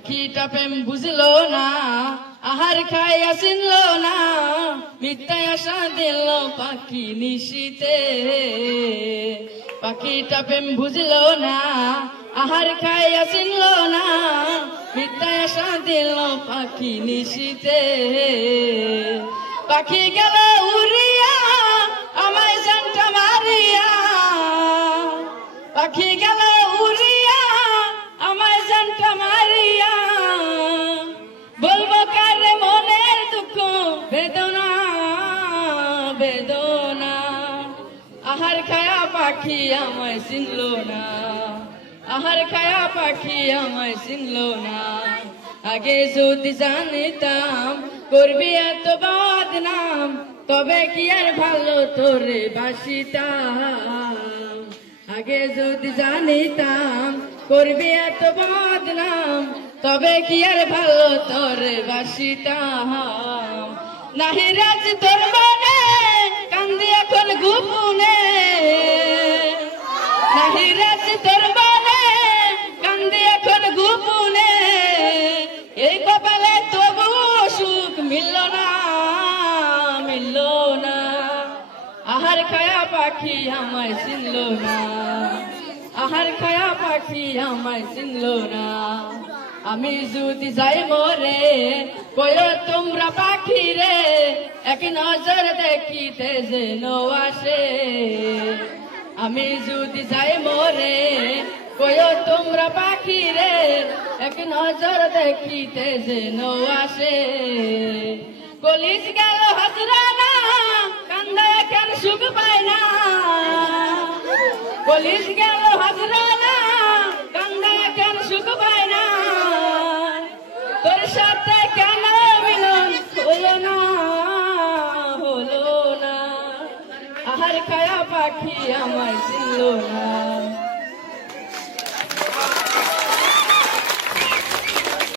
পাখিটা প্রেম বুঝলো না, আহার খাইয়া চিনলো না, মিথ্যায় আশা দিল পাখি নিশীতে। পাখিটা প্রেম বুঝলো না, আহার খাইয়া চিনলো না, মিথ্যায় আশা দিল পাখি নিশীতে। পাখি গেল উড়িয়া আমায় জানটা মারিয়া, পাখি গেল উড়িয়া আমায় জানটা মারিয়া, বলবো কারে মনের দুঃখ বেদনা বেদনা। আহার খায়া পাখি আমায় চিনলো না, আহার খায়া পাখি আমায় চিনলো না। আগে যদি জানিতাম করবি এত বদনাম, তবে কি আর ভালো তোরে বাসিতাম। আগে যদি জানিতাম করবি এত বদনাম, তবে কি আর ভালো তোরে বাসিতাম। নাহি রাজ তোর মনে কান্দি এখন গোপনে, নাহি রাজ তোর মনে কান্দি এখন গোপনে। এই কপালে তবু সুখ মিলল না মিলল না। আহার খায়া পাখি আমায় চিনলো না, আহার খায়া পাখি আমায় চিনলো না। আমি যদি যাই মরে কয়ো তোমরা পাখি রে, এক নজর দেখিতে যেন আসে। আমি যদি যাই মরে কয়ো তোমরা পাখি রে, এক নজর দেখিতে যেন আসে। কলিস গেল হাজরানা কান্দায় কেন সুখ পায় না, কলিস গেল হাজরানা কান্দায় কেন সুখ পায় না। তোর সাথে কেন মিলন হলো না হলো না। আহার খায়া পাখি আমায় চিনলো না।